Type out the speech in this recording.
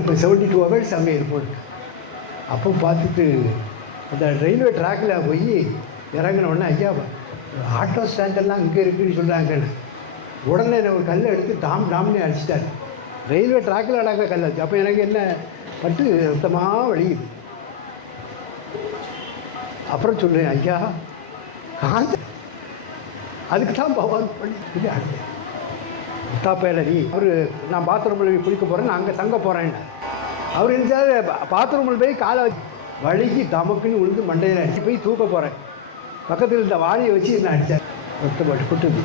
இப்போ 72 ஹவர்ஸ் அங்கே இருப்போம். அப்போ பார்த்துட்டு அந்த ரயில்வே ட்ராக்கில் போய் இறங்கினோடனே ஐயா ஆட்டோ ஸ்டாண்டெல்லாம் இங்கே இருக்குதுன்னு சொல்கிறாங்கன்னு உடனே என்ன ஒரு கல்லை எடுத்து டாம்னே அடிச்சிட்டாரு. ரயில்வே ட்ராக்கில் அடக்க கல் ஆச்சு. அப்போ எனக்கு என்ன பட்டு சுத்தமாக வலிக்குது. அப்புறம் சொல்கிறேன் ஐயா காந்த அதுக்கு தான் பகவான் பண்ணி அடுத்தேன் முத்தாப்பையில் நீ அவர் நான் பாத்ரூமில் குளிக்க போகிறேன், நான் அங்கே தங்க போகிறேன். அவர் நினச்சாரு பாத்ரூமில் போய் காலை வழுகி தமக்குன்னு விழுந்து மண்டையில் அடித்து போய் தூக்க போகிறேன். பக்கத்தில் இருந்த வாளியை வச்சு என்ன அடித்தார். ஒருத்தப்பட்டு குட்டுது.